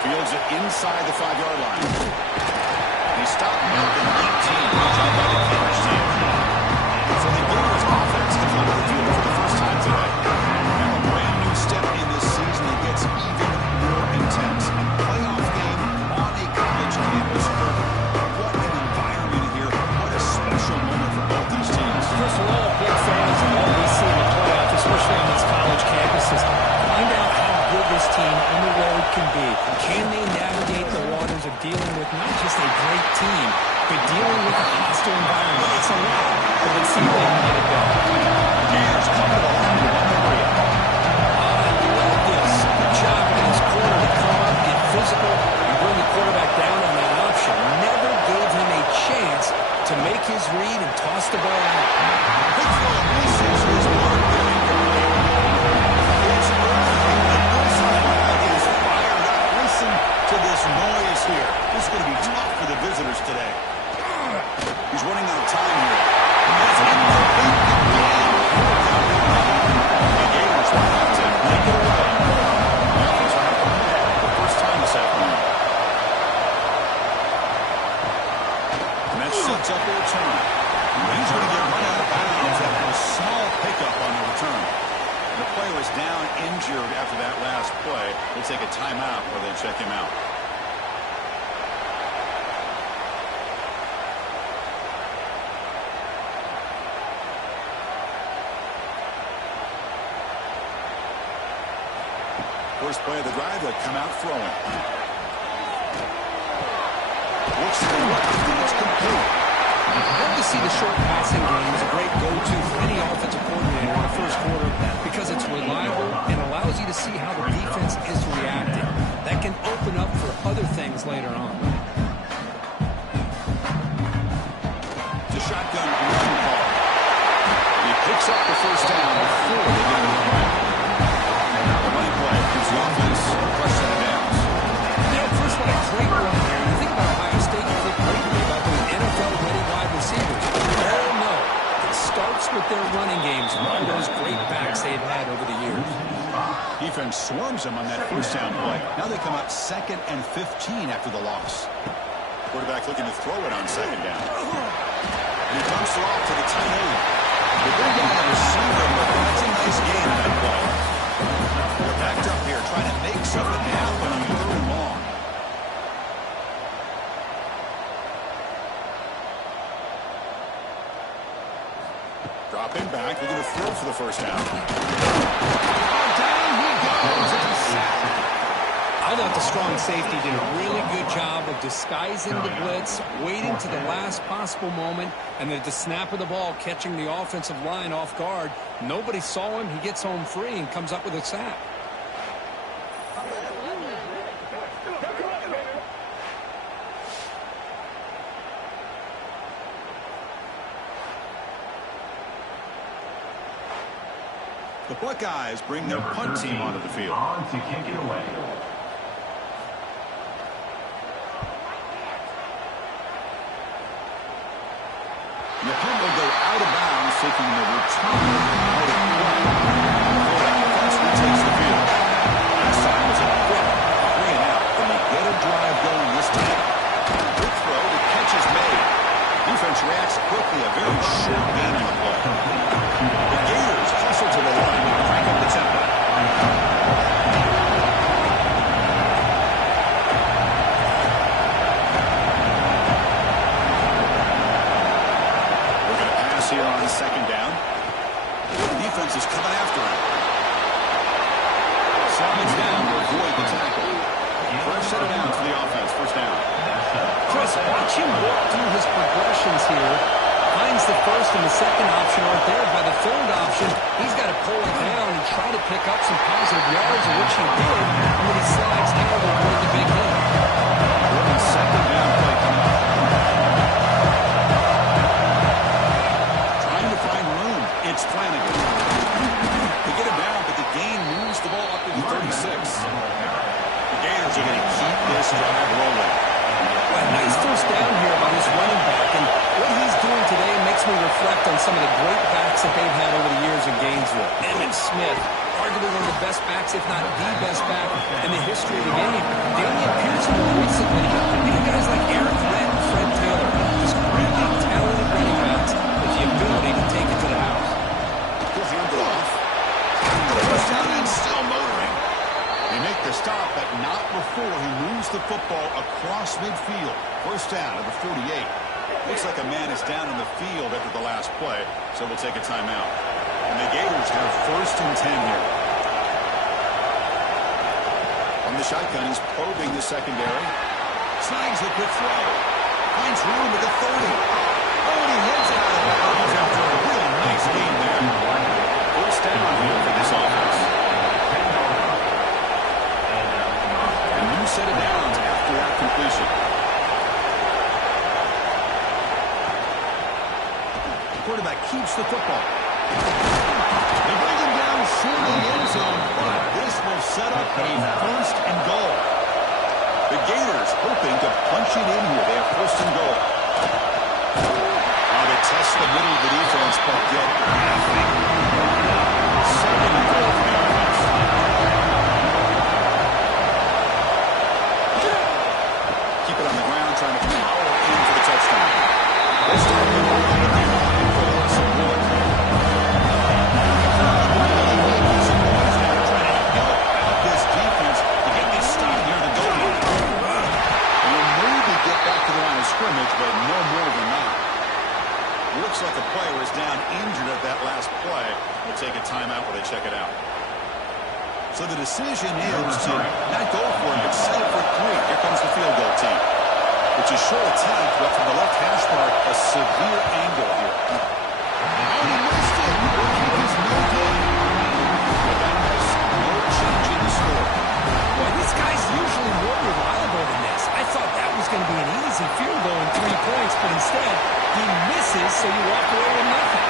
Fields it inside the 5-yard line. He stopped at the 19. Good job by the coverage team. So the Gators offense has come to the field for the first time today. Now a brand new step in this season that gets even more intense. Playoff game on a college campus. What an environment here. What a special moment for both these teams. First of all, big fans of what we see in the playoffs, especially on these college campuses. Find out how good this team on the road can be. Can they navigate the waters of dealing with not just a great team, but dealing with a hostile environment? It's a lot, but let's see if they can get it done. Gators come to the line to run the real. I love this. Good job by this corner to come up, get physical, and bring the quarterback down on that option. Never gave him a chance to make his read and toss the ball out. Big Philip misses his mark there. It's early, but Wilson is fired up. Listen to this noise here. This is going to be tough for the visitors today. He's running out of time here. That's incomplete. The Gators will have to make it away. The offense will have to run it for the first time this afternoon. And that sets up a return. He's going to get run out of bounds after a small pickup on the return. The player is down injured after that last play. They take a timeout where they check him out. First play of the drive, they'll come out throwing. Looks to the left, and it's complete. Love to see the short passing game is a great go-to for any offensive coordinator in the first quarter because it's reliable and allows you to see how the defense is reacting. That can open up for other things later on. It's a shotgun run call. He picks up the first down before they get him away. The running play gives the offense a fresh set of downs. First one, a great run there. You think about Ohio State, you think greatly about those NFL-ready wide receivers. Oh, no. It starts with their running games and all those great backs they've had over the years. Defense swarms them on that first down play. Now they come out 2nd and 15 after the loss. Quarterback looking to throw it on 2nd down. And he dumps it off to the tight end. They bring down the receiver, but that's a nice gain on that play. They're backed up here trying to make something happen on 3rd and long. Dropping back, looking to throw for the first down. Down he goes. It's a sack. I thought the strong safety did a really good job of disguising the blitz, waiting to the last possible moment, and then at the snap of the ball, catching the offensive line off guard. Nobody saw him. He gets home free and comes up with a sack. The Buckeyes bring their punt team onto the field. On to kick it away. The punt will go out of bounds, taking the return out of play. The offense retakes the field. Last time was a quick 3-and-out. Can they get a drive going this time? Good throw. The catch is made. Defense reacts quickly. A very short gain on the play. The Gators hustle to the line and crank up the tempo. Here on 2nd down. The defense is coming after him. Slides down to avoid the tackle. Fresh set of downs for the offense. First down. Chris, watch him walk through his progressions here. Finds the first and the second option aren't there. By the third option, he's got to pull it down and try to pick up some positive yards, which he did. And then he slides down to avoid the big hit. Good 2nd down play coming up. It's Flanagan. They get him down, but the gain moves the ball up to the 36. The Gators are going to keep this drive rolling. Well, nice first down here by this running back, and what he's doing today makes me reflect on some of the great backs that they've had over the years in Gainesville. Emmitt Smith, arguably one of the best backs, if not the best back in the history of the game. Damian moves the football across midfield. First down at the 48. Looks like a man is down in the field after the last play, so we'll take a timeout. And the Gators have first and 10 here. From the shotgun, he's probing the secondary. Snags a good throw. Finds room at the 30. Oh, and he heads out of bounds after a real nice game there. First down here for this offense. A new set of downs after that completion. The quarterback keeps the football. They bring him down short of the end zone, but this will set up a first and goal. The Gators hoping to punch it in here. They have first and goal. Now they test the middle of the defense, but get nothing. Second and goal for the offense. Keep it on the ground, trying to power in for the touchdown. They'll start the ball on the line for the loss of one. Really making some noise now, trying to help out this defense to get this stop near the goal line. They'll maybe get back to the line of scrimmage, but no more than that. Looks like a player is down injured at that last play. We'll take a timeout while they check it out. So the decision is to not go for it, but settle for 3. Here comes the field goal team. It's a short attempt, but from the left hash mark, a severe angle here. And he missed it. The kick is no good. But that has no change in the score. Boy, this guy's usually more reliable than this. I thought that was going to be an easy field goal in 3 points, but instead, he misses, so you walk away with nothing.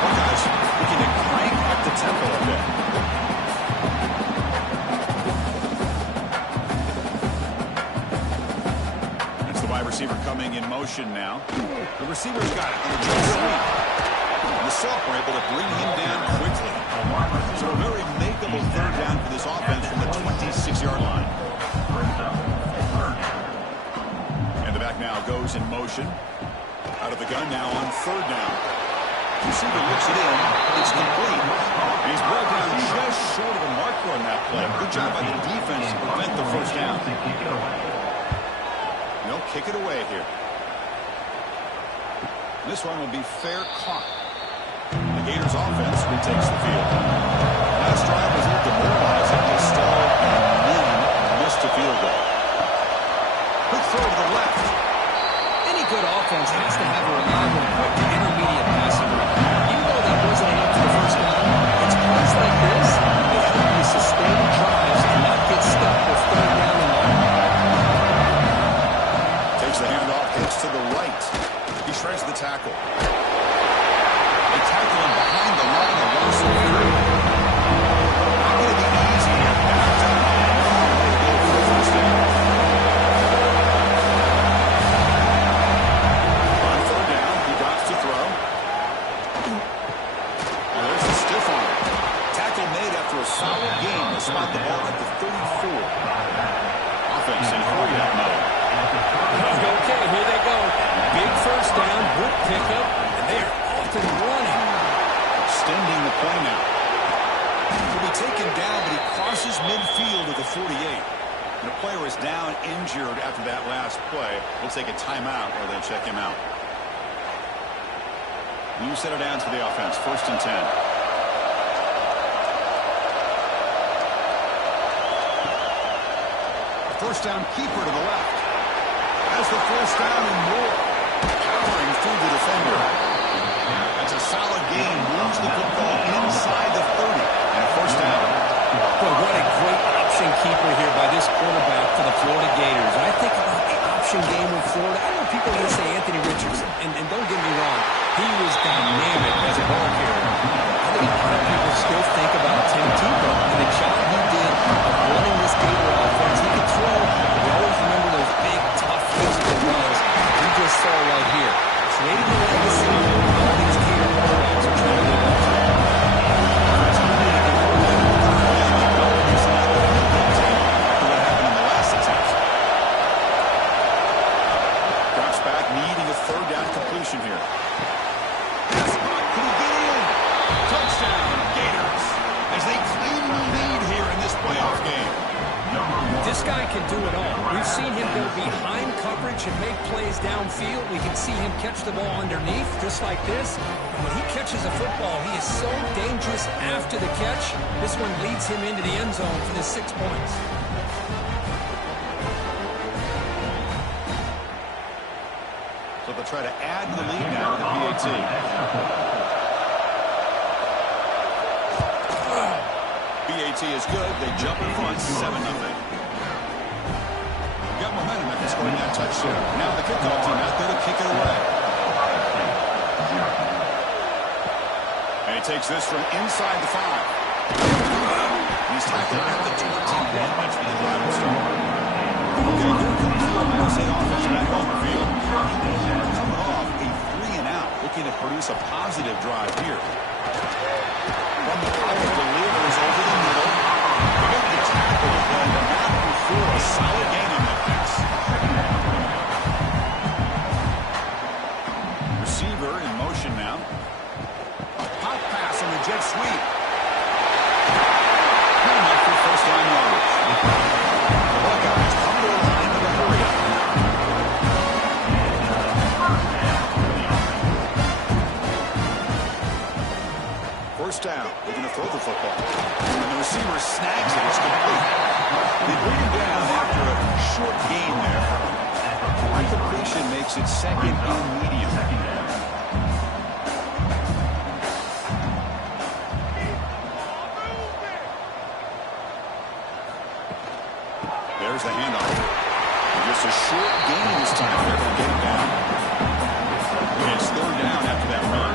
Well, guys, we can crank up the tempo a bit. That's the wide receiver coming in motion now. The receiver's got it on the jet sweep. And the Silk were able to bring him down quickly. So a very makeable third down for this offense from the 26-yard line. And the back now goes in motion. Out of the gun now on third down. Receiver looks it in. It's complete. And he's brought down just short of the marker on that play. Good job by the defense to prevent the first down. They'll kick it away here. This one will be fair caught. The Gators offense retakes the field. Last drive was a little demoralizing. They stalled and then missed a field goal. Quick throw to the left. Any good offense has to have a reliable, quick to intermediate passing game. Even though that wasn't enough for the first down, it's plays like this that help you sustain drives and not get stuck with third down and long. Takes the handoff, hits to the right. He shreds the tackle. They tackle him behind the line of loss of 3. Not going to be easy here. Back to go for the first down. On third down, he drops to throw. And there's a stiff arm. Tackle made after a solid game to spot the ball at the 34. Offense in hurry-up mode. Okay, here they go. Big first down, good pickup, and they are off and running. Extending the play now. He'll be taken down, but he crosses midfield at the 48. And the player is down injured after that last play. We'll take a timeout while they check him out. New set of downs for the offense. First and 10. A first down keeper to the left. Has the first down and more. Powering through the defender. That's a solid game. Moves the football inside the 30. And a first down. Boy, what a great option keeper here by this quarterback for the Florida Gators. And I think about the option game with Florida. I know people are going to say Anthony Richardson. And don't get me wrong, he was dynamic as a ball carrier. I think a lot of people still think about Tim Tebow and the job he did of running this Gator offense. He could throw. We always remember those big, tough, physical runs. We just saw right here. Creating a legacy all these Gator quarterbacks are trying to live up to. all. We've seen him go behind coverage and make plays downfield. We can see him catch the ball underneath, just like this. And when he catches a football, he is so dangerous after the catch. This one leads him into the end zone for the 6 points. So they'll try to add to the lead now with the PAT. PAT is good. They jump in front, 7-0. Got momentum after scoring that touchdown. Now the kickoff team out there to kick it away. And he takes this from inside the 5. He's tackled at the 21. That's where the drive will start. Okay, here comes the Ohio State offense back on the field. Coming off a 3-and-out, looking to produce a positive drive here. From the pocket, delivers over the middle. They make the tackle, but not before a solid gain on that pass. Receiver in motion now. A pop pass on the jet sweep. Good enough for first down yardage. The Buckeyes come to the line with a hurry-up. First down, they're going to throw the football. And the receiver snags it. It's complete. They bring him down after a short gain there. High completion makes it second and medium. There's the handoff. Just a short gain this time. They're going to get him down. And it's third down after that run.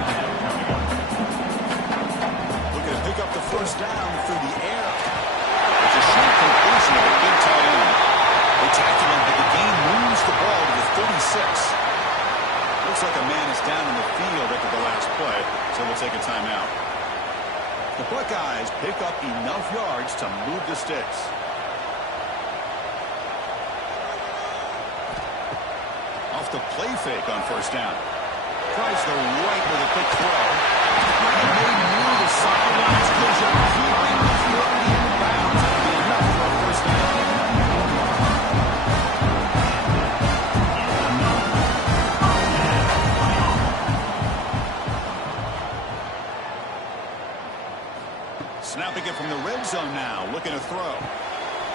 Pick up the first down through the air. It's a short completion of a big tight end. They tackle him, but the game moves the ball to the 36. Looks like a man is down in the field after the last play, so we'll take a timeout. The Buckeyes pick up enough yards to move the sticks. Off the play fake on first down. Tries the right with a quick throw. And they move the sidelines. Good job keeping the throw in bounds. That'll be enough for a first down. Snapping it from the red zone now. Looking to throw.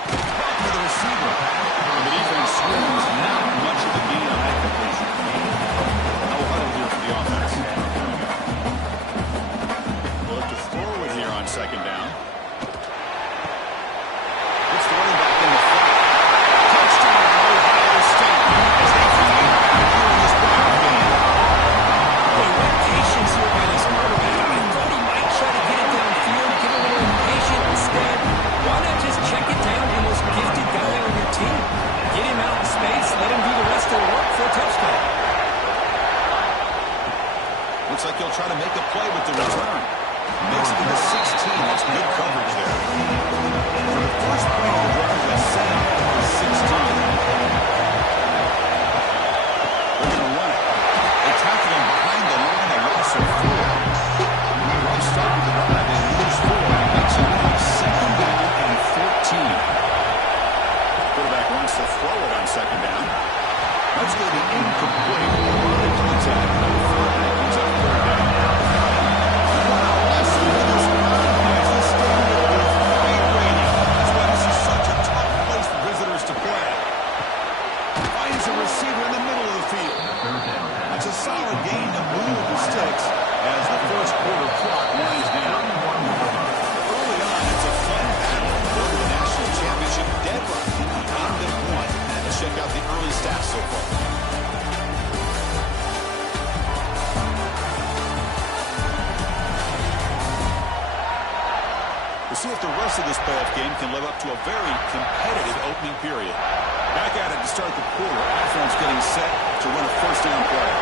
Back to the receiver. And the defense screams not much of a gain on that completion. No huddle here for the offense. We'll look to throw it here on second down. Puts the running back in the flat. Touchdown, Ohio State. As they fight during this ground game. Hey, what patience here by this quarterback. I thought he might try to get it downfield, get a little impatient instead. Why not just check it down to the most gifted guy on your team? Get him out in space, let him do the rest of the work for a touchdown. Looks like he'll try to make a play with the return. Makes it to the 16. That's good coverage there. For the first play of the drive, that's set up at the 16. They're going to run it. They tackle him behind the line. A loss of 4. Rough start with the drive. They lose 4. It makes it now second down and 14. Quarterback wants to throw it on second down. That's going to be incomplete. Early contact. No flag. He's up third down. Wow, listen to this crowd as this stadium with great rating. That's why this is such a tough place for visitors to play. Finds a receiver in the middle of the field. That's a solid gain to move the sticks as the first quarter clock winds down. Early on, it's a fun battle for the national championship dead run in the end of one. Let's check out the early stats so far. We'll see if the rest of this playoff game can live up to a very competitive opening period. Back at it to start the quarter. Offense getting set to run a first down play.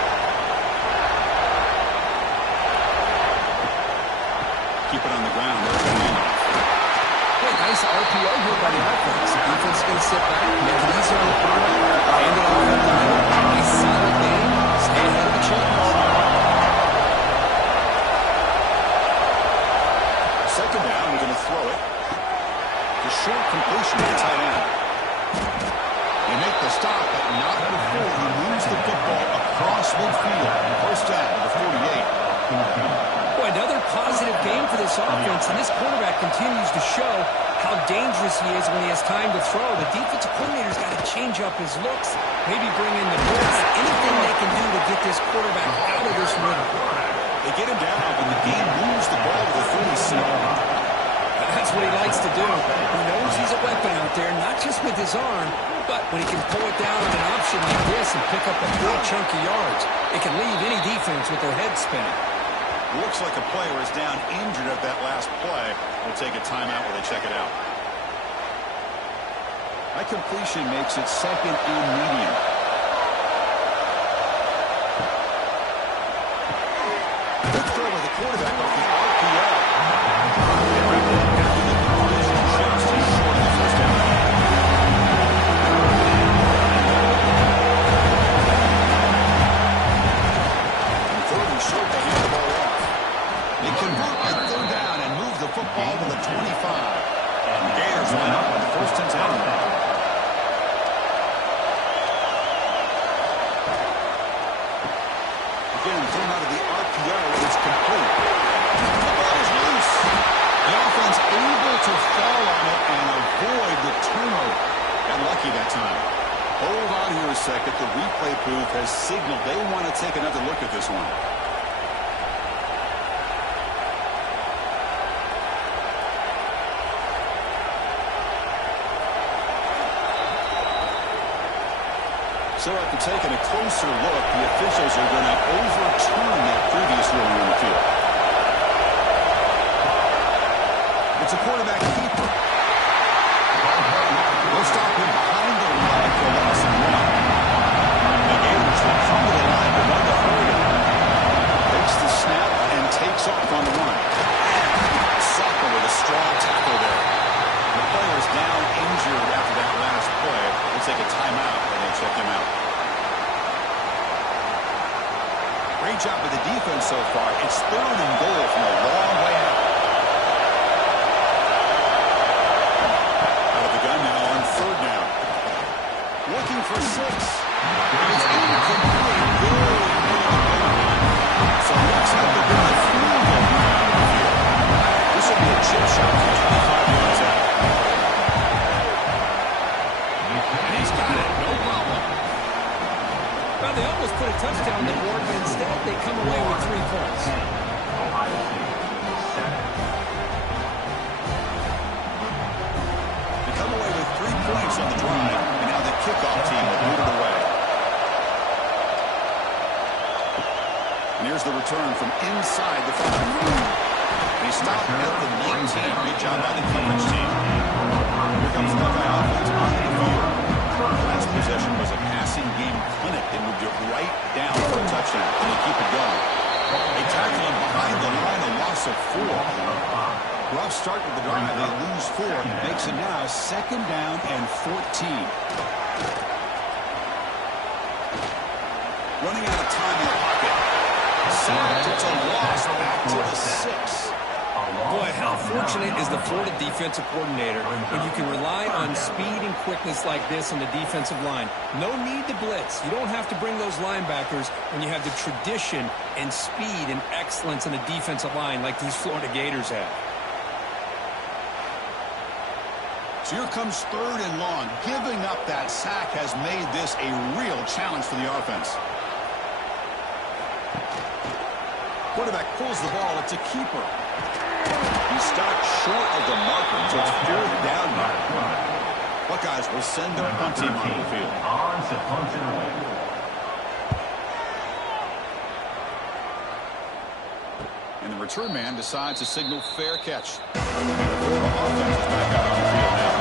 Keep it on the ground. There's the handoff. Hey, nice RPO here by the offense. The defense is going to sit back, make it easy on the quarterback, hand it off in the middle. Nice solid game. Stay ahead of the chains. Second down, we're going to throw it. The short completion to the tight end. the stop, but not before he moves the football across midfield. First down to the 48. Boy, another positive game for this offense, and this quarterback continues to show how dangerous he is when he has time to throw. The defensive coordinator's got to change up his looks, maybe bring in the blitz, anything they can do to get this quarterback out of this rhythm. They get him down, and the game moves the ball to the 37. That's what he likes to do. He knows he's a weapon out there, not just with his arm, but when he can pull it down on an option like this and pick up a big chunk of yards, it can leave any defense with their head spinning. Looks like a player is down injured at that last play. We'll take a timeout while they check it out. That completion makes it second and medium. Good throw by the quarterback off the RPO. And right there, now the completion just is short of the first down. And third and short, they hand the ball off. They convert on third down and move the football to the 25. And Gators line up on the first and 10. Again, thrown out of the RPO, and it's complete. The ball is loose. The offense able to fall on it and avoid the turnover. Got lucky that time. Hold on here a second. The replay booth has signaled they want to take another look at this one. So after taking a closer look, the officials are going to overturn that previous ruling on the field. It's a quarterback keeper. They'll stop him behind the line for loss of one. The Gators will come to the line to run the hurry. Takes the snap and takes off on the run. Soccer with a strong tackle there. The player is down injured after that last play. We'll take a timeout and then check him out. Great job with the defense so far. It's third and goal from a long way out. Out of the gun now on third down. Looking for 6. It's incomplete. Good. So it looks like they're going to field goal now. This will be a chip shot from 25 yards out. And he's got it. No problem. Well, they almost put a touchdown on the board, but instead they come away with 3 points. They come away with 3 points on the drive, and now the kickoff team will move it away. And here's the return from inside the 5. And he stopped at the 19. Good job by the coverage team. Here comes the Buckeye offense on the field. Last possession was a passing game clinic. They moved it right down for a touchdown, and they keep it going. They tackle him behind the line, a loss of 4. Rough start with the drive. They lose 4. Makes it now 2nd down and 14. Running out of time in the pocket. Sacked. It's a loss back to the 6. Boy, how fortunate is the Florida defensive coordinator when you can rely on speed and quickness like this on the defensive line. No need to blitz. You don't have to bring those linebackers when you have the tradition and speed and excellence in the defensive line like these Florida Gators have. So here comes 3rd and long. Giving up that sack has made this a real challenge for the offense. Quarterback pulls the ball. It's a keeper. He stopped short of the marker, so it's 4th down now. Buckeyes will send their punt team on the field. And the return man decides to signal fair catch. The Florida offense is back out on the field now.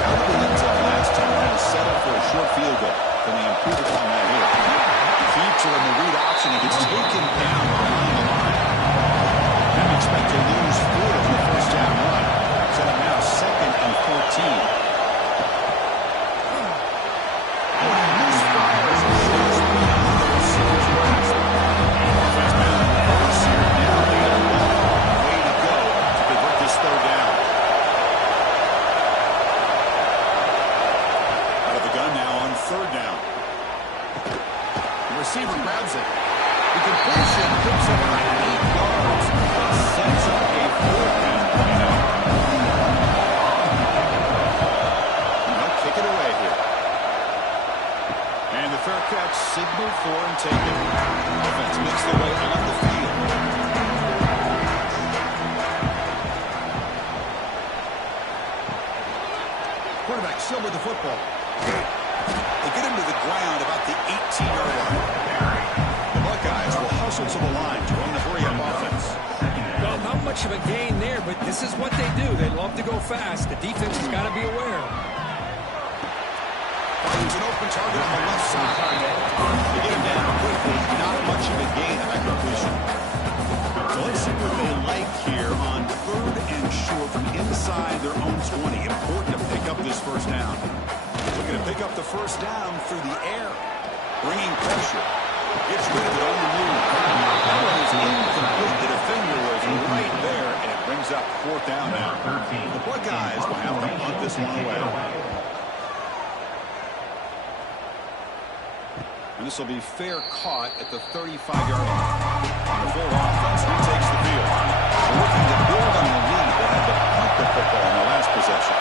Probably until last time and settled for a short field goal. Can they improve upon that here? He keeps it in the read option and gets taken down behind the line. Now expect to lose 4 in the first down run. Set up now 2nd and 14. receiver grabs it. The completion puts him at 8 yards. Sets up a 4th down coming up. They'll kick it away here. And the fair catch signaled for and taken. Offense makes their way on the field. Quarterback still with the football. They get him to the ground about the 18-yard line. The Buckeyes will hustle to the line to run the hurry-up offense. Well, not much of a gain there, but this is what they do. They love to go fast. The defense has got to be aware. Finds an open target on the left side. They get him down quickly. Not much of a gain on that completion. So let's see what they like here on 3rd and short from inside their own 20. Important to pick up this first down. Looking to pick up the first down through the air. Bringing pressure. Gets rid of it on the move. That one is incomplete. The defender was right there, and it brings up 4th down now. The Buckeyes will have to punt this one away. And this will be fair caught at the 35-yard line. The Florida offense retakes the field. They're looking to build on the lead. They had to punt the football in the last possession.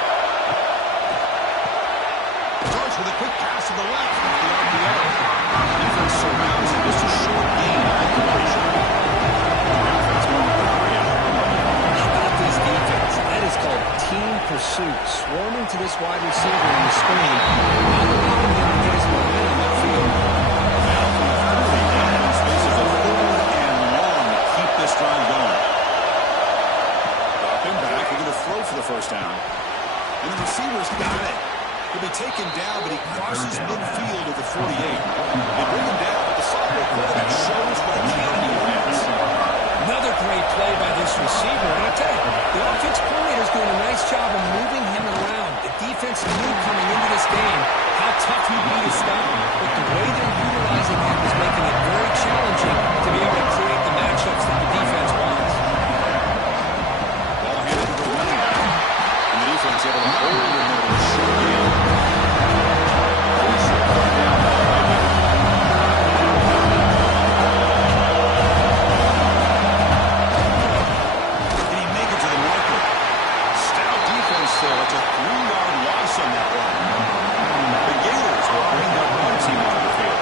George with a quick pass to the left. The RPO. Defense surrounds him. Just a short gain on that completion. The offense going to hurry up. How about this defense? That is called team pursuit. Swarming to this wide receiver on the screen. Not allowing him to get his momentum upfield. Now from the 40 yards, this is a 3rd and long to keep this drive going. Dropping back. We're going to throw for the first down. And the receiver's got it. He'll be taken down, but he crosses midfield at the 48. They bring him down, but the sophomore quarterback shows what a cannon he has. Another great play by this receiver. And I tell you, the offense coordinator is doing a nice job of moving him around. The defense knew coming into this game how tough he'd be to stop. But the way they're utilizing him is making it very challenging to be able to create the matchups that the defense wants. Ball handed to the running back. And the defense able to hold the middle of the short game. It's a 3-yard loss on that run. The Gators will bring their one team onto the field.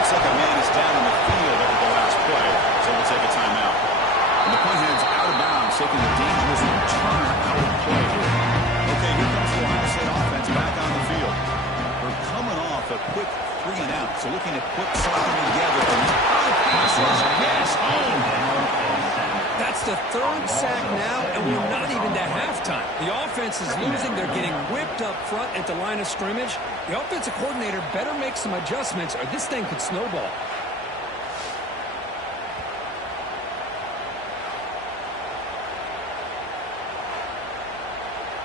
Looks like a man is down in the field after the last play, so we'll take a timeout. And the punt heads out of bounds, taking a dangerous return out of play here. Okay, here comes the Ohio State offense back on the field. We're coming off a quick 3 and out, so looking to put something together. And the pass rush, yes, That's the 3rd sack now, and we're not even to halftime. The offense is losing. They're getting whipped up front at the line of scrimmage. The offensive coordinator better make some adjustments, or this thing could snowball.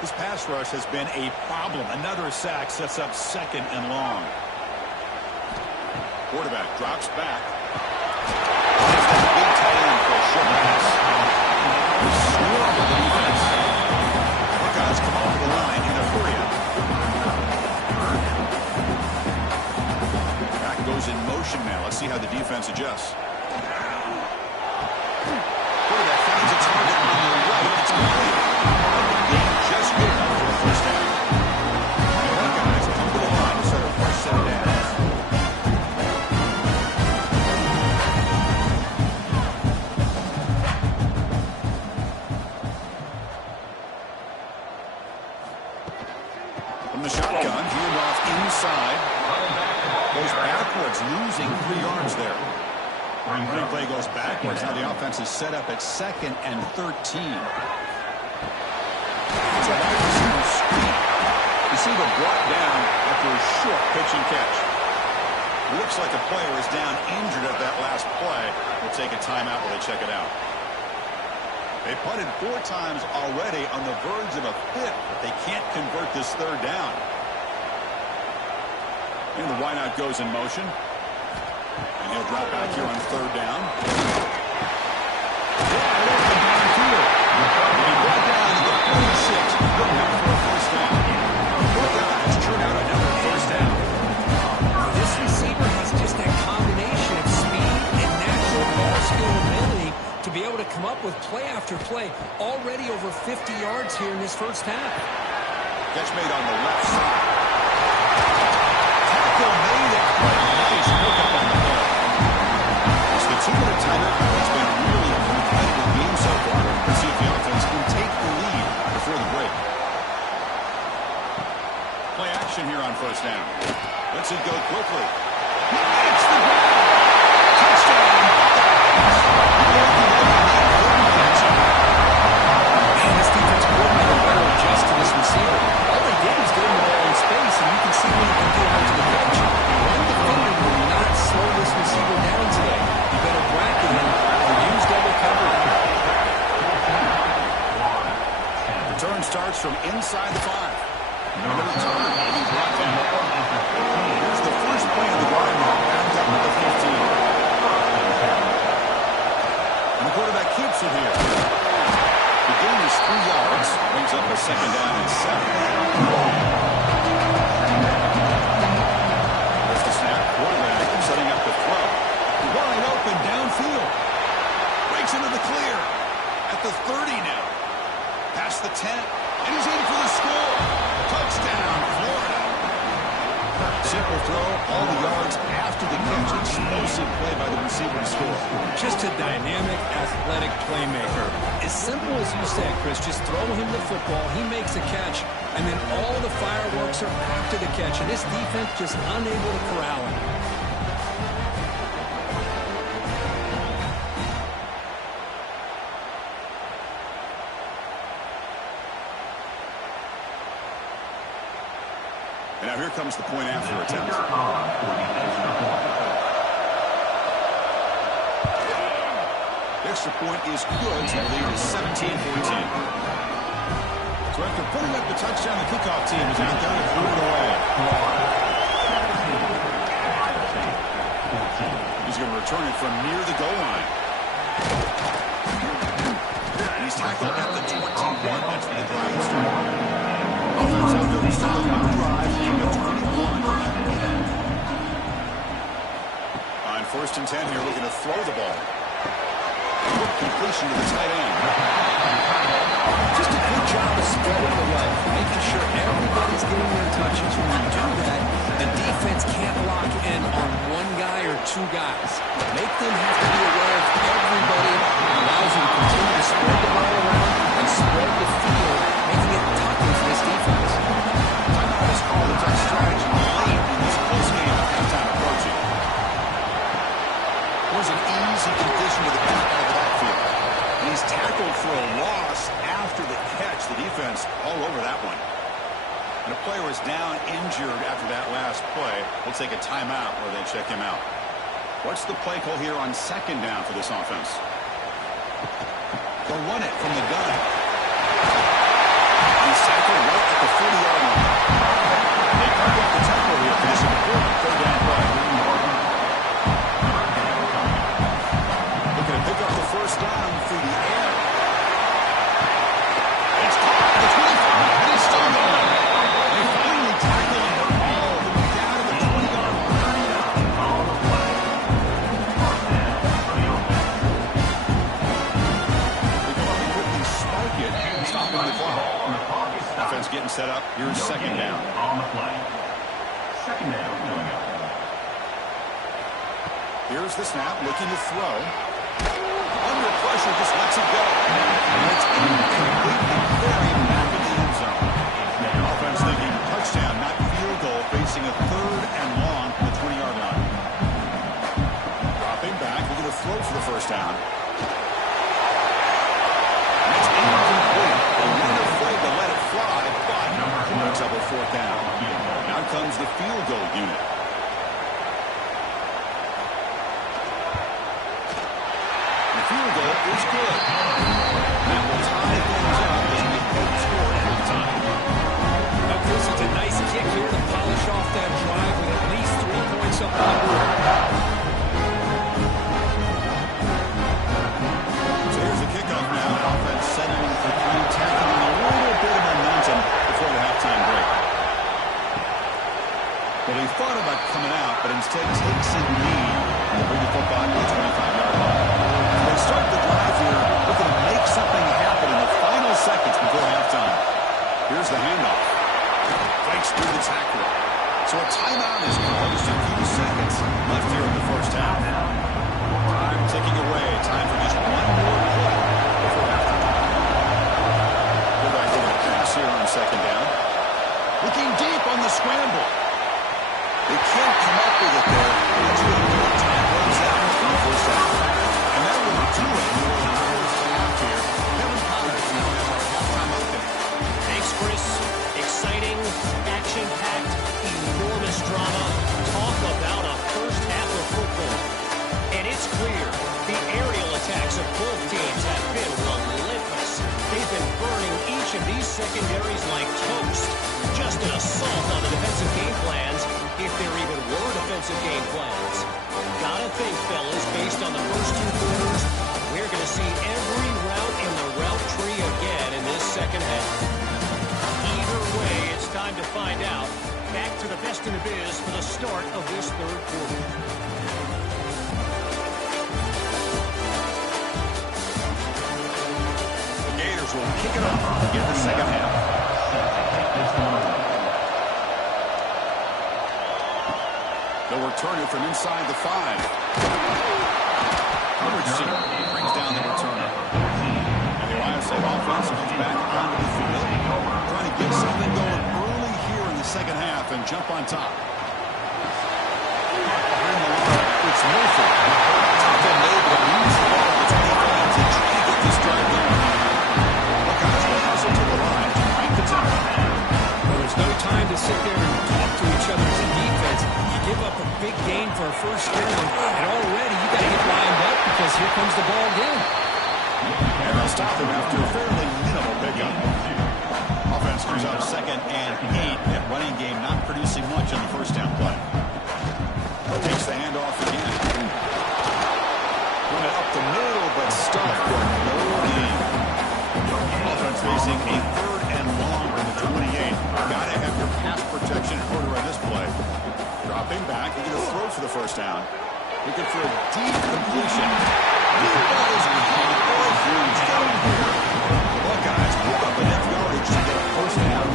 This pass rush has been a problem. Another sack sets up 2nd and long. Quarterback drops back. It's that big tight end for a short pass. Swarm with the defense. Buckeyes come over the line in a hurry-up. Back goes in motion now. Let's see how the defense adjusts. Quarterback finds a target on the right. It's complete. Gain just good enough for a first down. The Buckeyes come to the line to start a fresh set of downs. From the shotgun, healed off inside. Goes backwards, losing 3 yards there. Running play goes backwards. Now the offense is set up at 2nd and 13. It's a wide receiver screen. Receiver brought down after a short pitch and catch. It looks like a player is down injured at that last play. We'll take a timeout while they check it out. They punted 4 times already, on the verge of a 5th, but they can't convert this 3rd down. And the wideout goes in motion. And he'll drop back here on 3rd down. And he brought down to the 46, good enough for a first down. Buckeyes turn out another first down. This receiver has just that combination up with play after play, already over 50 yards here in this first half. Catch made on the left side. Tackle made after a nice pickup on the ball. As the two-minute timer, it's been really a competitive game so far. Let's see if the offense can take the lead before the break. Play action here on first down. Let's it go quickly. It's the ground. Touchdown. Man, this defense coordinator better adjust to this receiver. All they did was get him the ball in space, and you can see what he can do out to the catch. One defender will not slow this receiver down today. You better bracket him or use double coverage. Return starts from inside the 5. And the return will be brought down. Here's the first play of the drive now, backed up at the 15. And the quarterback keeps it here. The gain is 3 yards, brings up a second down and 7. There's the snap, quarterback setting up the throw. Wide open downfield. Breaks into the clear. At the 30 now. Past the 10. And he's in for the score. Touchdown, Florida. Simple throw, all the yards after the catch. Explosive play by the receiver to score. Just a dynamic, athletic playmaker. As simple as you said, Chris, just throw him the football, he makes a catch, and then all the fireworks are after the catch, and this defense just unable to corral him. And now here comes the point after attempt. Extra point is good, so the lead is 17-14. So after putting up the touchdown, the kickoff team is out there to move it away. He's going to return it from near the goal line. And he's tackled at the 21. That's where the drive started. Offense out there to start the drive from the 21. On 1st and 10 here, looking to throw the ball. Completion to the tight end. Just a good job of spreading the wealth, making sure everybody's getting their touches. When you do that, the defense can't lock in on one guy or 2 guys. Make them have to be aware of everybody. It allows you to continue to spread the ball around and spread the field, making it tougher for this defense. Timeout is called as our strategy late in this close game with halftime approaching. Was an easy condition to the back out of the backfield. And he's tackled for a loss after the catch. The defense all over that one. And a player is down injured after that last play. We'll take a timeout where they check him out. What's the play call here on 2nd down for this offense? They'll run it from the gun. He's tackled right at the 40-yard line. They pick up the tackle here for this important 3rd down play. Looking to pick up the 1st down through the air. It's caught at the 25, and he's still going. They finally tackle him at all the way down to the 20-yard line. They go up and quickly spark it, stopping the clock. Offense getting set up. Here's 2nd down. On the play. 2nd down coming up. Here's the snap, looking to throw. Under pressure, just lets it go. And it's incomplete and buried back in the end zone. Offense thinking touchdown, not field goal, facing a 3rd and long from the 20-yard line. Dropping back, looking to throw for the 1st down. And it's incomplete. They weren't afraid to let it fly, but picks up a 4th down. Now comes the field goal unit. Field goal is good. That will tie things up as we keep score at halftime. Now, Chris, it's a nice kick here to polish off that drive with at least 3 points up on the board. So here's the kickoff now. Offense settling for 3, tackling a little bit of momentum before the halftime break. Well, they thought about coming out, but instead takes a knee and bring the football to the 25-yard line. They start the drive here looking Here's the handoff. Breaks through the tackle. So a timeout is called. Just a few seconds left here in the first half. Time ticking away. Time for just one more play before halftime. Go back to the pass here on second down. Looking deep on the scramble. They can't come up with it there. Time runs out in the first half. And that will do it for the first half here. Kevin Connors now has our halftime opening. Thanks, Chris. Exciting, action-packed, enormous drama. Talk about a first half of football. And it's clear the aerial attacks of both teams have been relentless. They've been burning each of these secondaries like toast. Just an assault on the defensive game plans, if there even were defensive game plans. Gotta think, fellas, based on the first two quarters, we're going to see every route in the route tree again in this second half. Either way, it's time to find out. Back to the best in the biz for the start of this third quarter. The Gators will kick it off to get the second half. They'll return it from inside the 5. Robertson brings down the returner. And the Ohio State offense comes back onto the field, trying to get something going early here in the second half and jump on top. It's Murphy. Top and able to lose the ball at the 25 to try to get this drive going. Buckeyes will hustle to the line to break the tempo. Well, there's no time to sit there and talk to each other as a defense. You give up a big gain for a first down, and already you got to get lined up because here comes the ball again. And they'll stop him after a fairly minimal pickup. Offense comes up 2nd and 8. That running game not producing much on the first down play. Takes the handoff again. Run it up the middle, but stuffed for no gain. Offense facing a 3rd and long from the 28. Got to have your pass protection in order on this play. Dropping back, he's going to throw for the first down. Looking for a deep completion. Deep ball is caught. Huge down here. The Buckeyes pick up enough yardage to get a first down.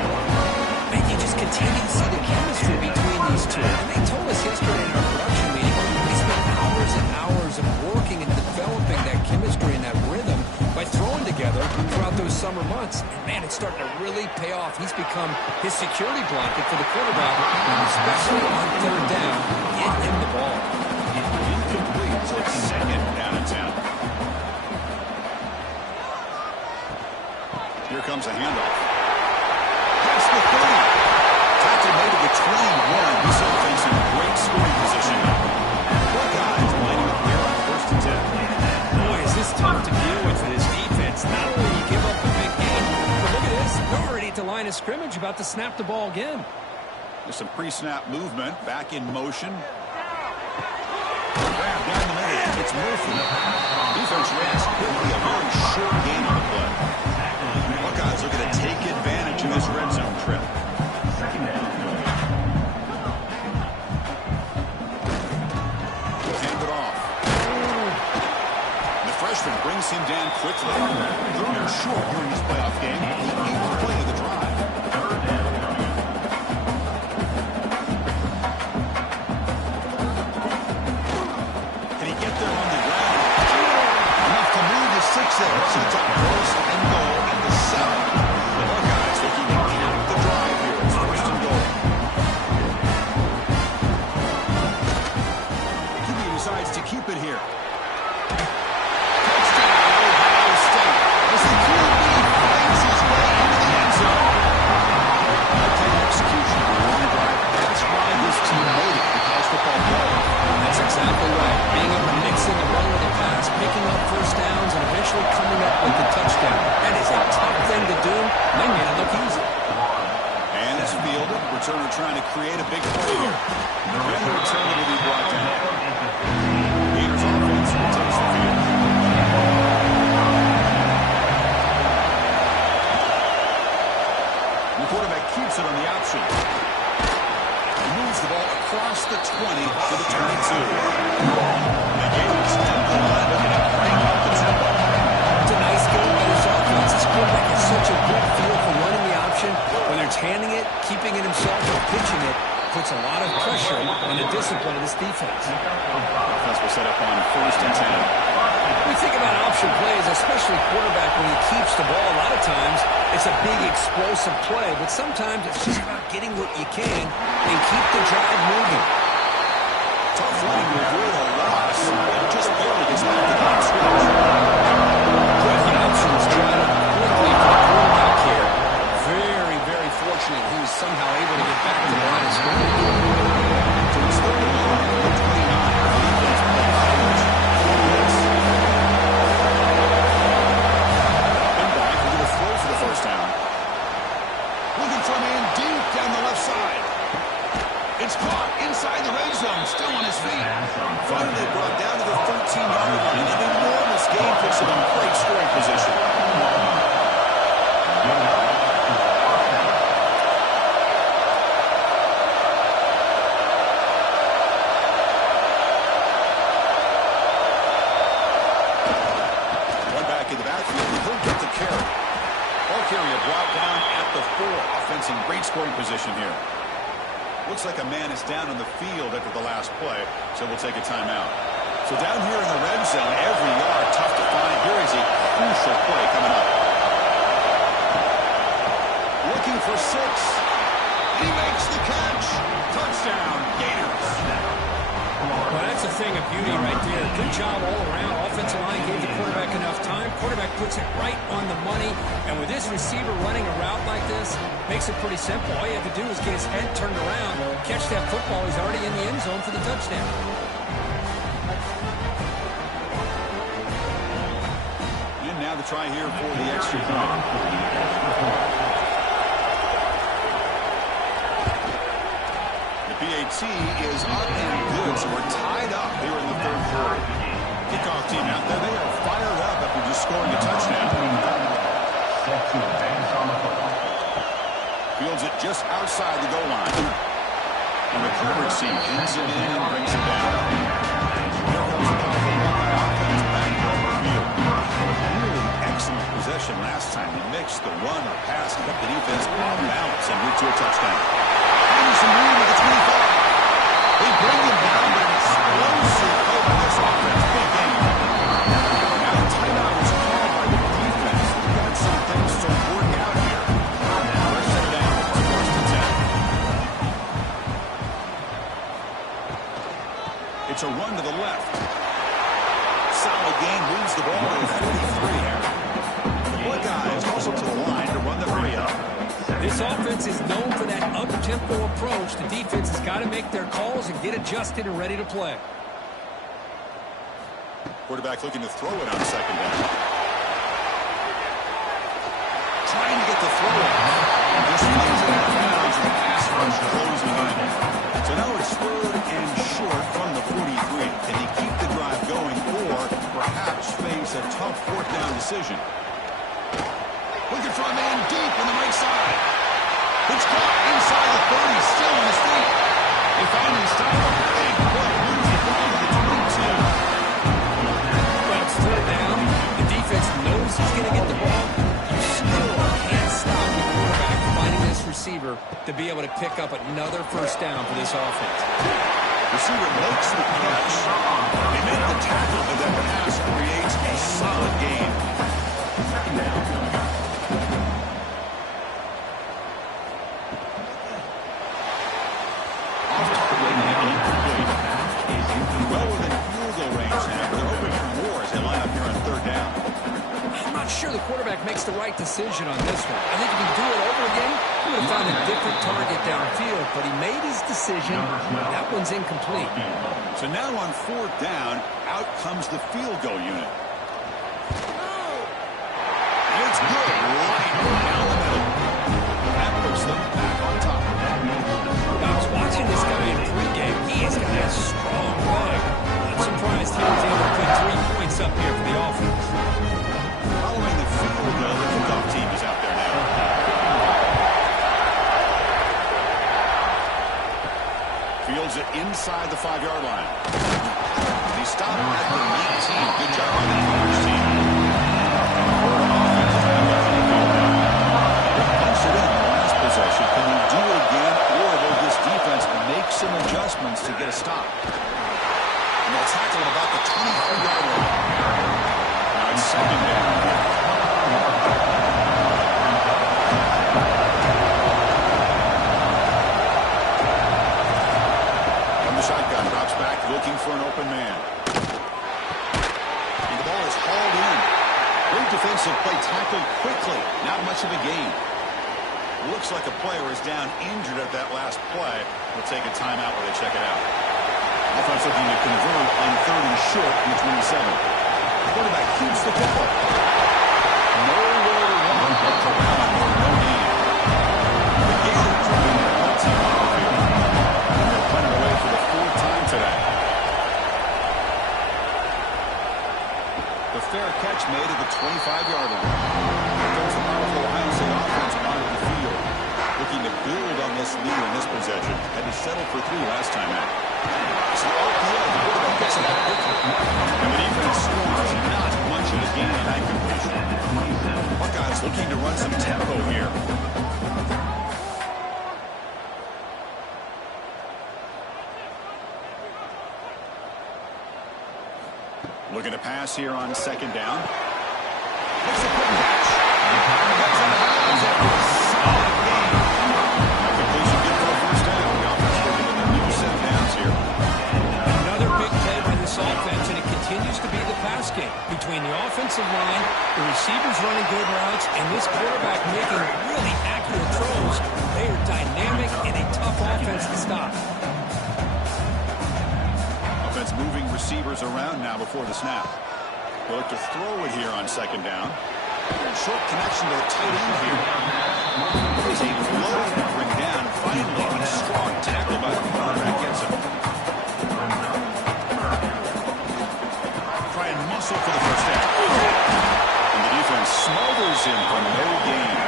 And you just continue to see the chemistry between these two. And they told us yesterday in our production meeting, they spent hours and hours of working and developing that chemistry and that rhythm by throwing together throughout those summer months. And man, it's starting to really pay off. He's become his security blanket for the quarterback, and especially on 3rd down, get him the ball. Incomplete, so it's 2nd down and 10. Here comes a handoff. That's the 30. Tackle made at the 21. He's still facing great scoring position. Buckeyes lining up there on 1st and 10. Boy, is this tough to deal with for this defense. Not only do you give up a big gain, but look at this. They're already at the line of scrimmage, about to snap the ball again. There's some pre-snap movement. Back in motion. Grab down the middle. It's Murphy. Defense reacts quickly. A very short game on the play. Buckeyes are going to take advantage of this red zone trip. Hand it off. The freshman brings him down quickly. Thrown him short during this playoff game. He will play the drive. Can he get there on the ground? Enough to move to 6 there. Sets up first and goal at the 7. The Buckeyes looking to cap the drive here. It's 1st and goal. QB decides to keep it here. Touchdown, Ohio State. As the QB finds his way into the end zone. Okay, execution on a long drive. That's why this team made it in college football play. That's exactly right. Being able to mix in the run with the pass, picking up first downs, and eventually coming up with the touchdown. That is a tough thing to do. They made it look easy. And it's fielded. Returner trying to create a big play here. And the returner will be brought down. Gators offense takes the field. The quarterback keeps it on the option. He moves the ball across the 20 to the 22. The Gators at the line looking to break up the tempo. It's a nice game by this offense. This quarterback has such a good feel for running the option. keeping it himself or pitching it puts a lot of pressure on the discipline of this defense. Offense will set up on 1st and 10. We think about option plays, especially quarterback when he keeps the ball. A lot of times, it's a big explosive play, but sometimes it's just about getting what you can and keep the drive moving. Tough running to avoid a loss. Just barely gets back to the scrimmage. With the options trying to quickly for the quarterback here. Very, very fortunate he was somehow able to get back to the line of scrimmage. So it's 30 on 29. Defense played huge. And back, we're going to throw for the first down. Looking for a man deep down the left side. It's caught inside the red zone, still on his feet. Finally brought down to the 13-yard line. An enormous gain puts him in great scoring position. One back in the backfield, he'll get the carry. Ball carrier brought down at the 4. Offense in great scoring position here. Looks like a man is down on the field after the last play, so we'll take a timeout. So down here in the red zone, every yard tough to find. Here is a crucial play coming up. Looking for 6. He makes the catch. Touchdown, Gators. Well, that's a thing of beauty right there. Good job all around. Offensive line gave the quarterback enough time. Quarterback puts it right on the money. And with this receiver running a route like this, makes it pretty simple. All you have to do is get his head turned around, catch that football. He's already in the end zone for the touchdown. And now the try here for the extra point. PAT is up and good, so we're tied up here in the 3rd quarter. Kickoff team out there, they are fired up after just scoring a touchdown. Fields it just outside the goal line. And the coverage team hits it in and brings it down. Here comes the powerful run. Out comes back over the field. Really excellent possession last time. They mixed the run or pass, kept the defense off balance and moved to a touchdown. Some room at the 25. They bring him down, but an explosive play by this offense. Big game. Now a timeout is called by the defense. We've got some things to work out here. Let's set it down. It's 1st and 10. It's a run to the left. Solid gain, moves the ball to the 43. The Buckeyes also to the line to run the hurry up. This offense is known for that up-tempo approach. The defense has got to make their calls and get adjusted and ready to play. Quarterback looking to throw it on 2nd down. Trying to get the throw off. Just throws it out of bounds and the pass rush closing in. So now it's 3rd and short from the 43. Can he keep the drive going or perhaps face a tough 4th down decision? Looking for a man deep on the right side. It's caught inside the 30, still on his feet. They finally stop him. Big play, lose the ball to the 22. Well, it's 3rd down. The defense knows he's going to get the ball. You still can't stop the quarterback finding this receiver to be able to pick up another 1st down for this offense. Receiver makes the catch. They make the tackle, but that pass creates a solid gain. 2nd down. Well within field goal range now. They're hoping for more as they line up here on 3rd down. I'm not sure the quarterback makes the right decision on this one. I think if he do it over again, he would have found a different target downfield, but he made his decision. That one's incomplete. So now on 4th down, out comes the field goal unit. And it's good. Right down the middle. That puts them back on top. I was watching this guy in pregame. He has got a strong leg. I'm surprised he was able to put 3 points up here for the offense. Following the field goal, the kickoff team is out there now. Fields it inside the 5-yard line. He stopped at the 19. Good job on the coverage team. Punched it in the last possession. Can he do it some adjustments to get a stop. And they'll tackle at about the 23-yard line. Now it's second down here. From the shotgun, drops back, looking for an open man. And the ball is hauled in. Great defensive play, tackled quickly. Not much of a gain. Looks like a player is down injured at that last play. We'll take a timeout while they check it out. Offense looking to convert on 3rd and short in the 27. The quarterback keeps the tempo. Nowhere to run, but around for no gain. The Gators are bringing their punt team on the field. And they're punting away for the 4th time today. The fair catch made at the 25-yard line. There's the powerful Ohio State offense onto the field. Looking to build on this lead in this possession. Had to settle for 3 last time out. It's the RPO. The quarterback gets it out quickly. And the defense scores not much of a gain in that completion. Buckeyes looking to run some tempo here. Looking to pass here on 2nd down. Makes a quick catch. Gets out of bounds after a solid gain. That completion good for a 1st down. The offense working with a new set of downs here. Another big play by this offense, and it continues to be the pass game between the offensive line, the receivers running good routes, and this quarterback making really accurate throws. They are dynamic and a tough offense to stop. Offense moving receivers around now before the snap. They'll look to throw it here on 2nd down. Short connection to the tight end here. There's a low to bring down. Finally, a strong tackle by the quarterback gets him. Try and muscle for the 1st down. And the defense smothers him for no gain.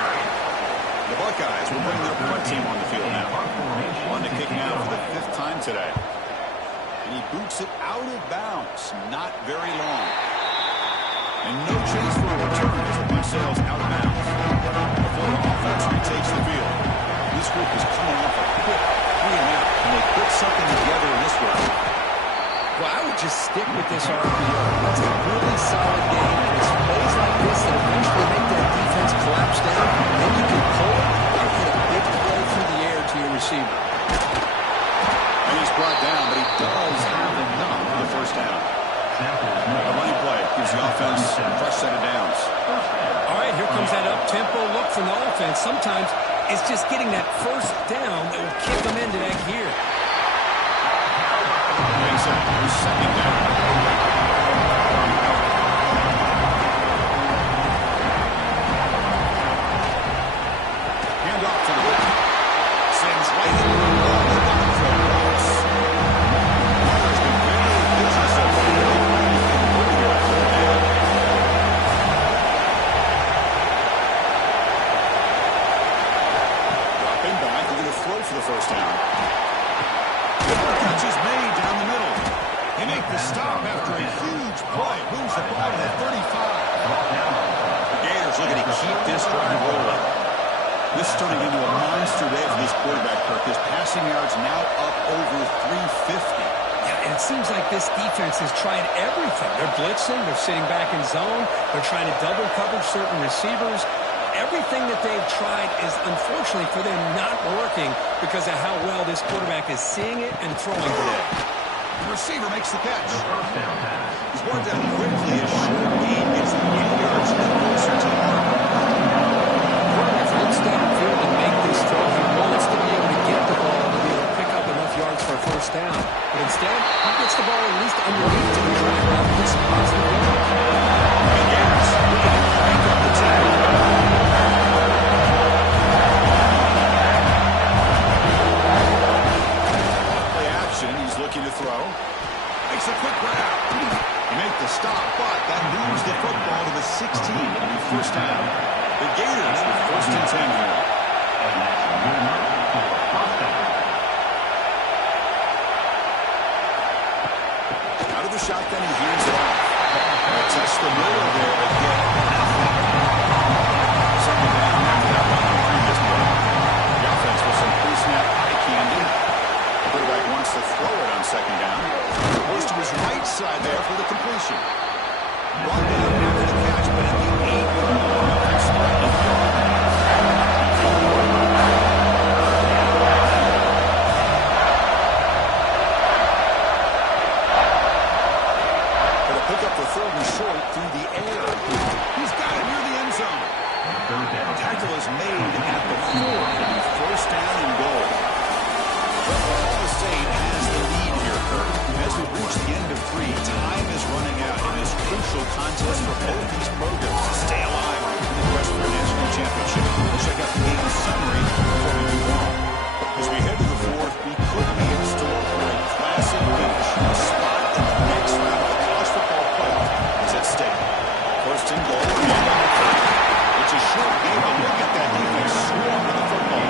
The Buckeyes will bring their punt team on the field now. On to kick now for the 5th time today. And he boots it out of bounds. Not very long. And no chance for a return as the punt sails out of bounds. Before the offense retakes the field. This group is coming off a quick 3-and-out. And they put something together in this one. Well, I would just stick with this RPO. That's a really solid game, and it's plays like this that eventually make that defense collapse down. Then you can pull it and hit a big play through the air to your receiver. And he's brought down, but he does have enough for the 1st down. A running play gives the offense a fresh set of downs. All right, here comes that up-tempo look from the offense. Sometimes it's just getting that 1st down that will kick them into that gear. Makes it 2nd down. Hand off to the right. Sends right into the wall. For the 1st down. The catch is made down the middle. They make the stop after a huge play. Moves the ball to the 35. The Gators looking to keep this drive rolling. This is turning into a monster day for this quarterback, Kirk. His passing yards now up over 350. Yeah, and it seems like this defense has tried everything. They're blitzing. They're sitting back in zone. They're trying to double cover certain receivers. Everything that they've tried is, unfortunately for them, not working because of how well this quarterback is seeing it and throwing today. The receiver makes the catch. He's brought down quickly. A short gain gets the 8 yards closer to the mark. The quarterback looks downfield and make this throw. He wants to be able to get the ball to be able to pick up enough yards for a 1st down. But instead, he gets the ball at least underneath to the drag route and gets some positive yards. The Gators looking to crank up the tempo. He's looking to throw. Makes a quick grab. He make the stop, but that moves the football to the 16. It'll be 1st down. The Gators with 1st and 10 here. Out of the shotgun, he hears it off. Test the middle there again. 2nd down after that one on the previous play. The offense with some pre-snap eye candy. The quarterback second down. Goes to his right side there for the completion. Brought down after the catch, but at the 8-yard line. That's gonna pick up the third and short through the air. He's got it near the end zone. Tackle is made at the 4. First down and goal. Oklahoma State has the lead here, Kirk. As we reach the end of 3, time is running out in this crucial contest for both these programs to stay alive in the quest for a national championship. We'll check out the game summary before we move on. As we head to the 4th, we could be in store for a classic finish. A spot in the next round of the college football playoff is at stake. First and goal, and on the 5. It's a short game, but look at that defense swarm with the football.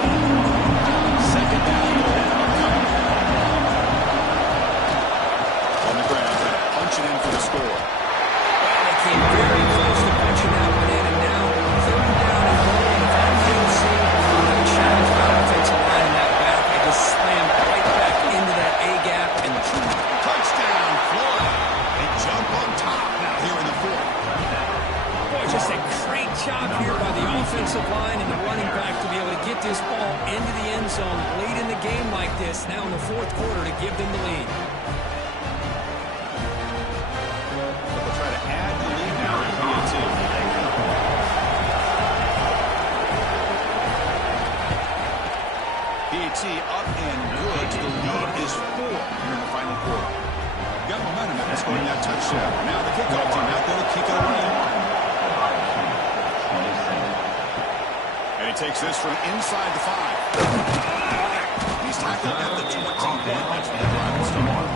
Second down, upcoming. On the ground, punching in for the score. Well, they came very close to punching that one in, and now third down and goal. And if I'm UNC, I'm going to challenge my offensive line in that back. I just slammed right back into that A-gap and Touchdown, Florida. They jump on top now here in the 4th. boy, just a great job here by the offensive line and the running back to be able to get this ball into the end zone late in the game like this, now in the 4th quarter to give them the lead. They'll try to add the lead now to PNC. PAT up and good. The lead is 4 here in the final quarter. Got momentum after scoring that touchdown. Now the kickoff team out there to kick it away. And he takes this from inside the 5. He's tackled at the 21. That's where the drive will start.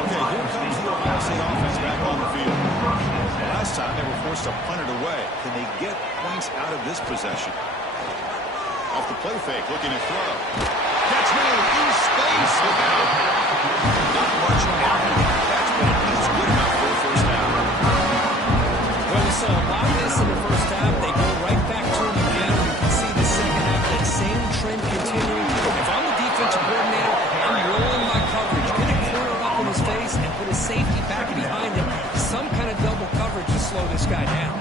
Okay, here comes the Ohio State offense back on the field. Last time they were forced to punt it away. Can they get points out of this possession? Off the play fake, looking to throw. Catch made in space. Look out. Not much after the catch, but it is good enough for a first down. Well, we saw a lot of this in the first half. They go right back to him again. You can see the second half, that same trend continuing. If I'm the defensive coordinator, I'm rolling my coverage. Get a corner up in his face and put a safety back behind him. Some kind of double coverage to slow this guy down.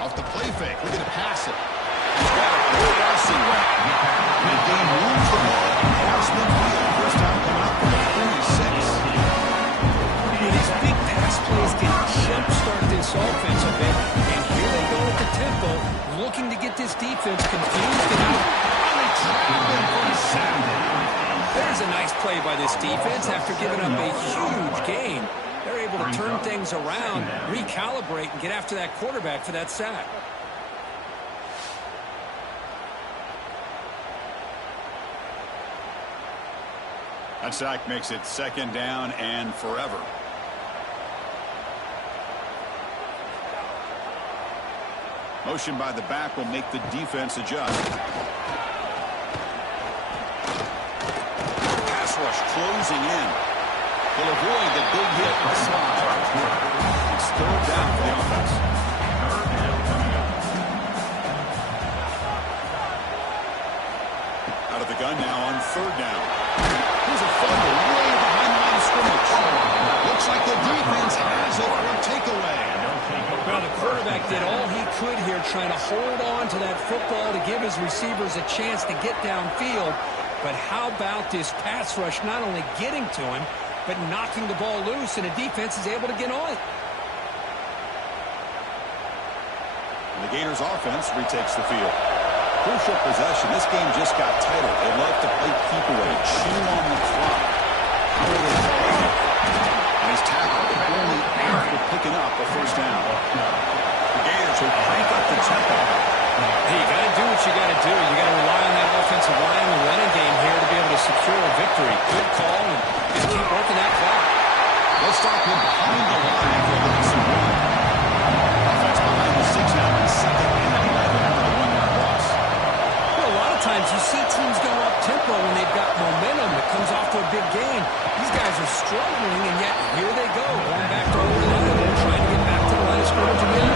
Off the play fake, looking to pass it. He's got it. Crossing right. And they move the ball across midfield. First down coming up from the 46. These big pass plays can jumpstart this offense a bit. And here they go at the tempo, looking to get this defense confused and out. Finally trapping for a sack. There's a nice play by this defense after giving up a huge gain. They're able to turn things around, recalibrate, and get after that quarterback for that sack. That sack makes it second down and forever. Motion by the back will make the defense adjust. Pass rush closing in. He'll avoid the big hit in the slot. It's third down for the offense. Out of the gun now on third down. Here's a fumble way behind the line of scrimmage. Looks like the defense has it for a takeaway. Well, the quarterback did all he could here trying to hold on to that football to give his receivers a chance to get downfield. But how about this pass rush not only getting to him, but knocking the ball loose, and the defense is able to get on it. The Gators offense retakes the field. Crucial possession. This game just got tighter. They love to play keep away, chew on the clock. How will they call it? And he's tackled only after picking up a first down. The Gators will crank up the tempo. Hey, you got to do what you got to do. You got to rely on that offensive line and running game here to be able to secure a victory. Good call, and just keep working that clock. They'll stop him behind the line for the loss of 1. Offense behind the 6 now, second and 11 for the 1-yard loss. Well, a lot of times you see teams go up-tempo when they've got momentum that comes off to a big game. These guys are struggling, and yet here they go, going back to old line and trying to get back to the line of scrimmage again.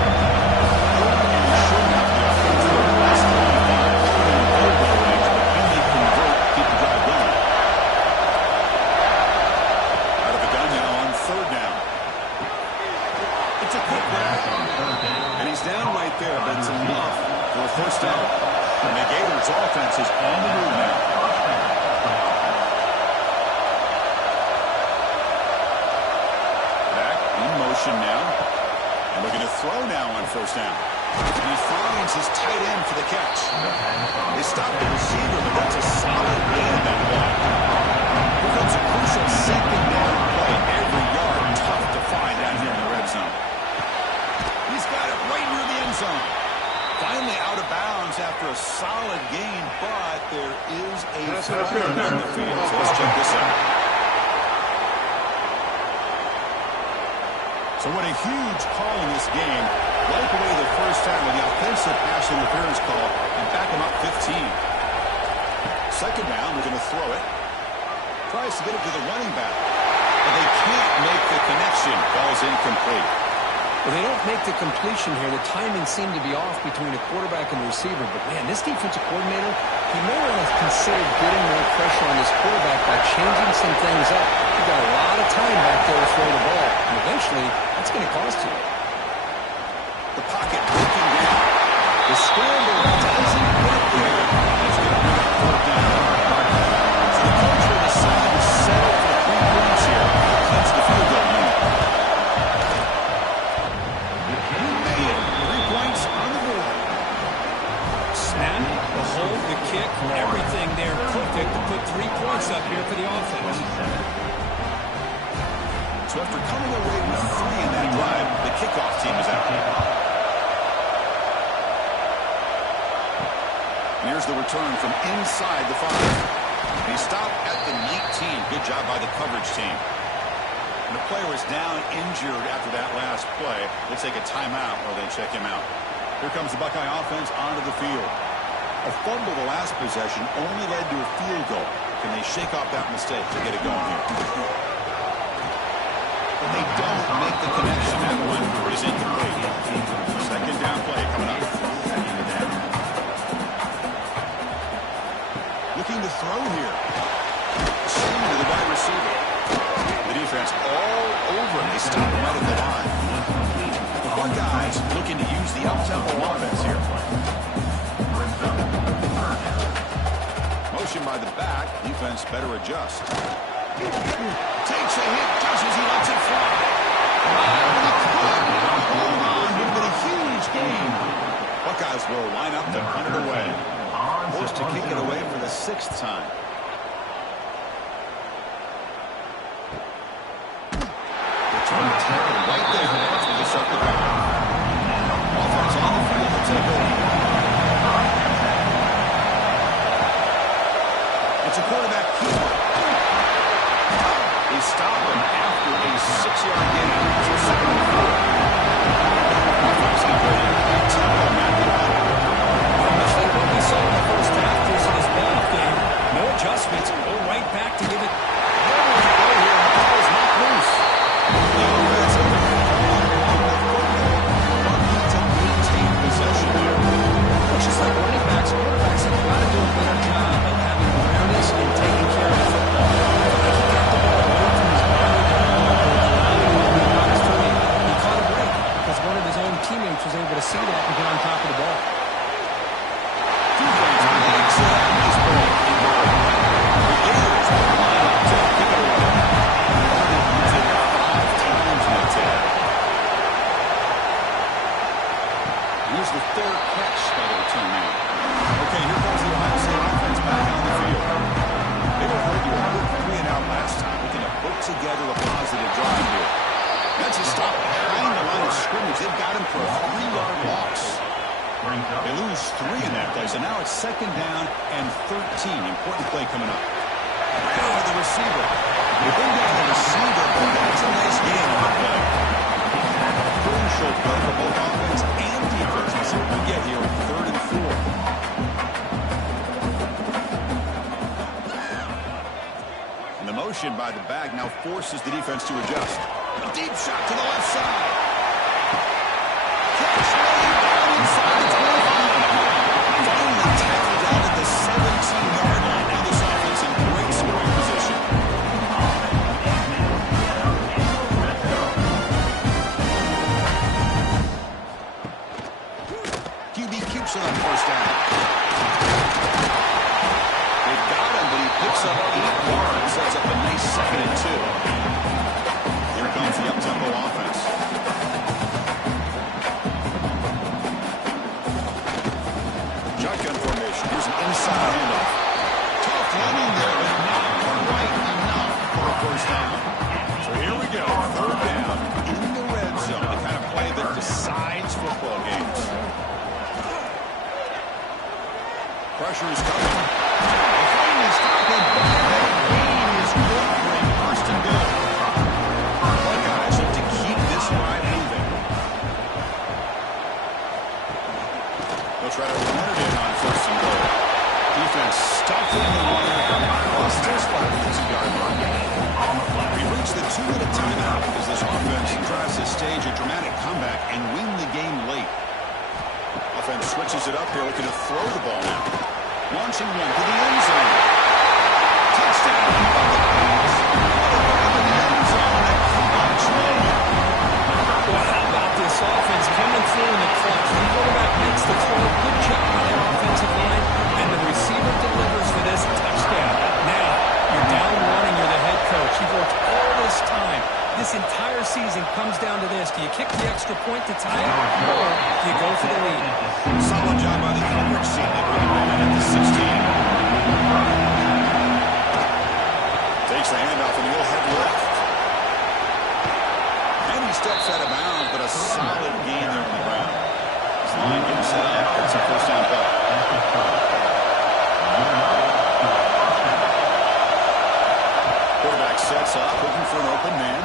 motion now. And looking to throw now on first down. And he finds his tight end for the catch. They stop the receiver, but that's a solid gain on that play. Here comes a crucial second down play. Every yard tough to find down here in the red zone. He's got it right near the end zone. Finally out of bounds after a solid gain, but there is a flag on the field. So let's check this out. So what a huge call in this game. Wipe away the first time with the offensive pass interference call and back him up 15. Second down, we're going to throw it. Tries to get it to the running back. But they can't make the connection. Ball's incomplete. Well, they don't make the completion here. The timing seemed to be off between the quarterback and the receiver. But, man, this defensive coordinator, he may want to consider getting more pressure on his quarterback by changing some things up. He got a lot of time back there to throw the ball. And eventually, that's going to cost you. The pocket breaking down. The scramble doesn't get there. That's going to bring up fourth down. So the coach will decide to settle for 3 points here. That's the field goal unit. Made it. 3 points on the board. Snap, the hold, the kick, everything there perfect to put 3 points up here for the offense. So after coming away with 3 in that drive, the kickoff team is out. And here's the return from inside the 5. He stopped at the 19. Good job by the coverage team. And the player was down injured after that last play. We'll take a timeout while they check him out. Here comes the Buckeye offense onto the field. A fumble the last possession only led to a field goal. Can they shake off that mistake to get it going here? But they don't make the connection. That one is incomplete. Second down play coming up. Looking to throw here. Swing to the wide receiver. The defense all over him. They stop him right at the line. The Buckeyes looking to use the up-tempo offense here. Motion by the back. Defense better adjust. Takes a hit, touches, he lets it fly. Hold on, would have been a huge game. Buckeyes will line up to punt it away. Forced to kick it away for the 6th time. Return tackle right there. That's where they start the back. Offense on the field to take over. It's a quarterback keeper. They stop him after a 6-yard gain. So second and 4. Offense operating at tempo man. Much like what we saw in the first half of this playoff game. No adjustments. Go right back to give it. Go here. The ball is not loose. The offense to maintain possession here. It's just like running backs. Quarterbacks have got to do a better job of having awareness and taking care of the football. They can get the ball away from his body he caught a break because one of his own teammates was able to see that and get on top of the ball. Defense makes it on this ball. The Gators will line up to pick it away. Use it 5 times in attack. Here's the 3rd catch by the return man. Okay, here comes the Ohio State offense back on the field. They were hurt to a good 3 and out last time. Looking to put together a positive drive here. That's a stop behind the line of scrimmage. They've got him for a 3-yard loss. They lose 3 in that play, so now it's 2nd down and 13. Important play coming up. Right over the receiver. They bring down the receiver, but that's a nice gain on that play. Crucial play for both offense and defense. Let's see what we get here on 3rd and 4. And the motion by the back now forces the defense to adjust. A deep shot to the left side. Catch way down inside the 25. Finally tackled down at the 17-yard line. Now this offense in great scoring position. QB keeps it on first down. They've got him, but he picks up 8 yards. Sets up a nice 2nd and 2. Here comes the up-tempo offense. decides football games. Pressure is coming. They finally stop him, but that gain is good for a first and goal. Buckeyes look to keep this drive moving. They'll try to run it in on first and goal. Defense stuffing the runner. Well, still spotted at the 2-yard line. We reach the 2-minute timeout as this offense tries to stage a dramatic comeback and win the game late. Offense switches it up here, looking to throw the ball now. Launching one to the end zone. Touchdown. Buckeyes. In the end zone. A clutch moment. Well, how about this offense coming through in the clutch? The quarterback makes the throw. Good job by their offensive line. And the receiver delivers for this touchdown. Now, you're down one and you're the head coach. You've worked all this time. This entire season comes down to this. Do you kick the extra point to tie it, or do you go for the lead? Solid job by the coverage team. They bring it back at the 16. Takes the handoff and he'll head left. And he steps out of bounds, but a solid gain there on the ground. This line getting set up. It's a first down play. Quarterback sets up, looking for an open man.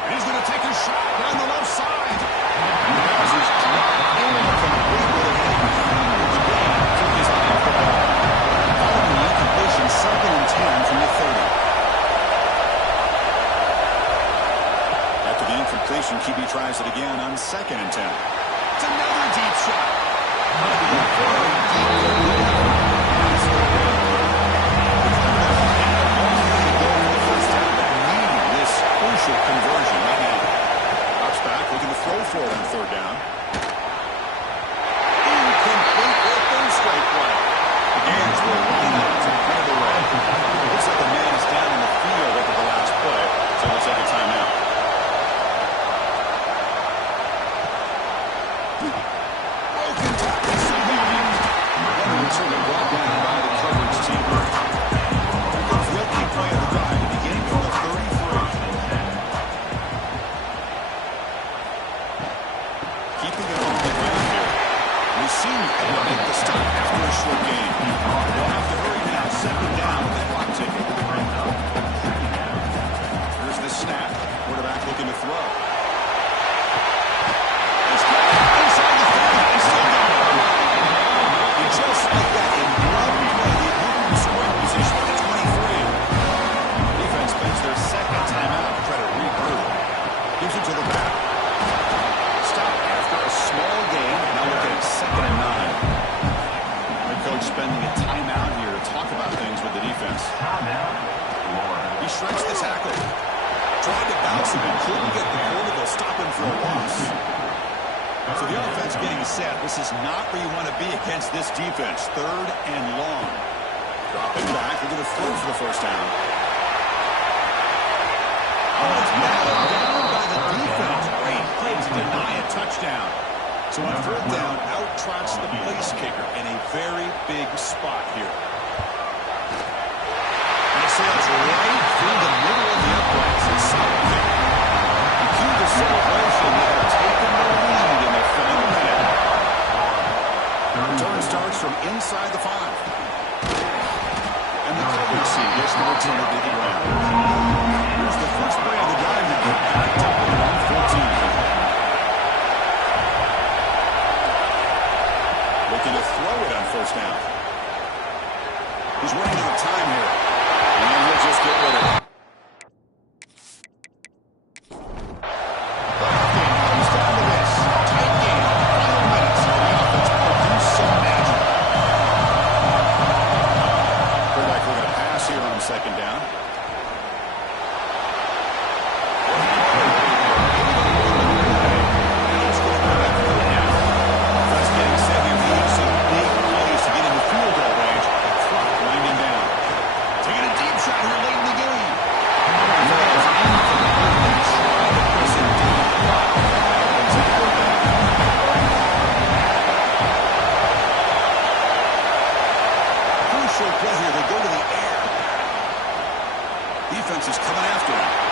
And he's going to take a shot down the left side. And the pass is dropped incomplete with a huge gain from his eye of the ball. Following the incompletion, 2nd and 10 from the 30. After the incompletion, QB tries it again on 2nd and 10. It's another deep shot. That'll be a very deep crucial conversion right now. Drops back, looking to throw for it on 3rd down. Incomplete with 3rd straight play. The Gans will line up to the front of the way. Looks like the man is down in the field after the last play, so we'll take a timeout. Broken tackle somehow. Runner returning brought down by the coverage team. Goes the opening play of the drive, beginning from the 33. Keeping it on the ground here. We've seen him make the stop after a short game. They'll have to hurry now, 2nd down with that clock ticking. Here's the snap. Quarterback looking to throw. It's inside the 30. He's still got it. And just like that, in one play, they moved in scoring position at the 23. Defense spends their 2nd timeout to try to regroup. Gives it to the back. Stop after a small gain. Now looking at 2nd and 9. The coach spending a timeout here to talk about things with the defense. He shrinks the tackle. Tried to bounce him and couldn't get the ball to go stop him for a loss. So the offense getting set. This is not where you want to be against this defense. 3rd and long. Dropping back. They're going to throw for the first down. Oh, it's battled down by the defense. Great play to deny a touchdown. So on 3rd down, out trots the place kicker in a very big spot here. And it sails right through the middle of the uprights. It's solid kick. The cue to celebration, they have taken the lead in the final minute. Return starts from inside the 5. And the coverage team gets the return to the ground. Here's the first play of the drive now. Back to 114. Looking to throw it on 1st down. He's running out of time here. And he'll just get rid of it. The game comes down to this. Tight game. Final minutes. The offense produced some magic. Quarterback looking to pass here on 2nd down. Defense is coming after him.